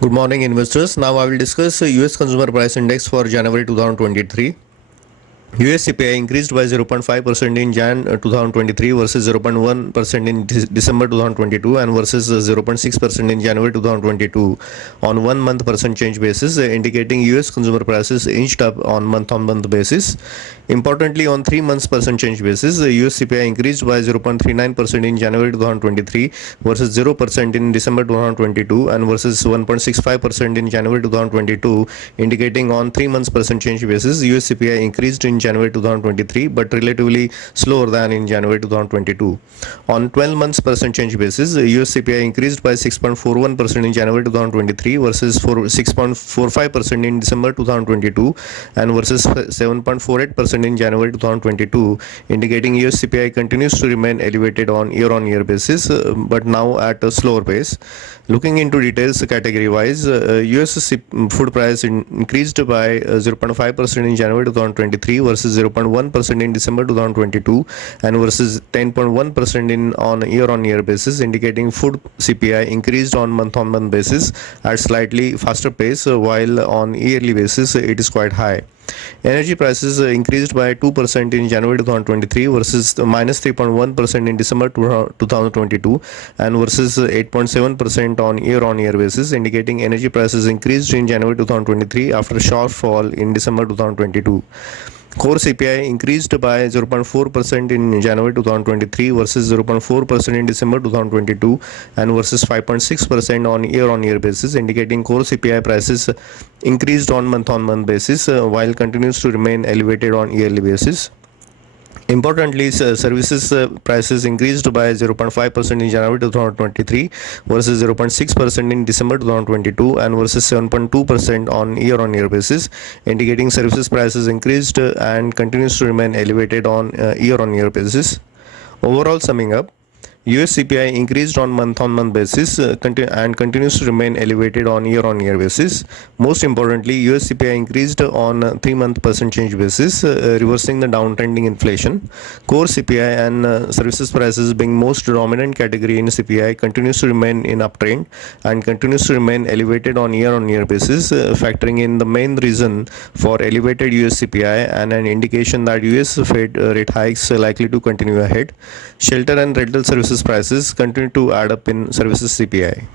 Good morning, investors. Now I will discuss US Consumer Price Index for January 2023. US CPI increased by 0.5% in Jan 2023 versus 0.1% in December 2022 and versus 0.6% in January 2022 on 1 month percent change basis, indicating US consumer prices inched up on month basis. Importantly, on 3 months percent change basis, US CPI increased by 0.39% in January 2023 versus 0% in December 2022 and versus 1.65% in January 2022, indicating on 3 months percent change basis, US CPI increased in January 2023 but relatively slower than in January 2022. On 12 months percent change basis, US CPI increased by 6.41% in January 2023 versus 6.45% in December 2022 and versus 7.48% in January 2022, indicating US CPI continues to remain elevated on year-on-year basis, but now at a slower pace. Looking into details category wise, US food price increased by 0.5% in January 2023 versus 0.1% in December 2022 and versus 10.1% in on year-on-year basis, indicating food CPI increased on month basis at slightly faster pace, while on yearly basis it is quite high. Energy prices increased by 2% in January 2023 versus minus 3.1% in December 2022 and versus 8.7% on year-on-year basis, indicating energy prices increased in January 2023 after a sharp fall in December 2022. Core CPI increased by 0.4% in January 2023 versus 0.4% in December 2022 and versus 5.6% on year-on-year basis, indicating core CPI prices increased on month basis, while continues to remain elevated on yearly basis. Importantly, services prices increased by 0.5% in January 2023 versus 0.6% in December 2022 and versus 7.2% on year-on-year basis, indicating services prices increased and continues to remain elevated on year-on-year basis. Overall, summing up, US CPI increased on month basis and continues to remain elevated on year-on-year basis. Most importantly, US CPI increased on 3-month percent change basis, reversing the downtrending inflation. Core CPI and services prices being most dominant category in CPI continues to remain in uptrend and continues to remain elevated on year-on-year basis, factoring in the main reason for elevated US CPI and an indication that US Fed rate hikes likely to continue ahead. Shelter and rental services prices continue to add up in services CPI.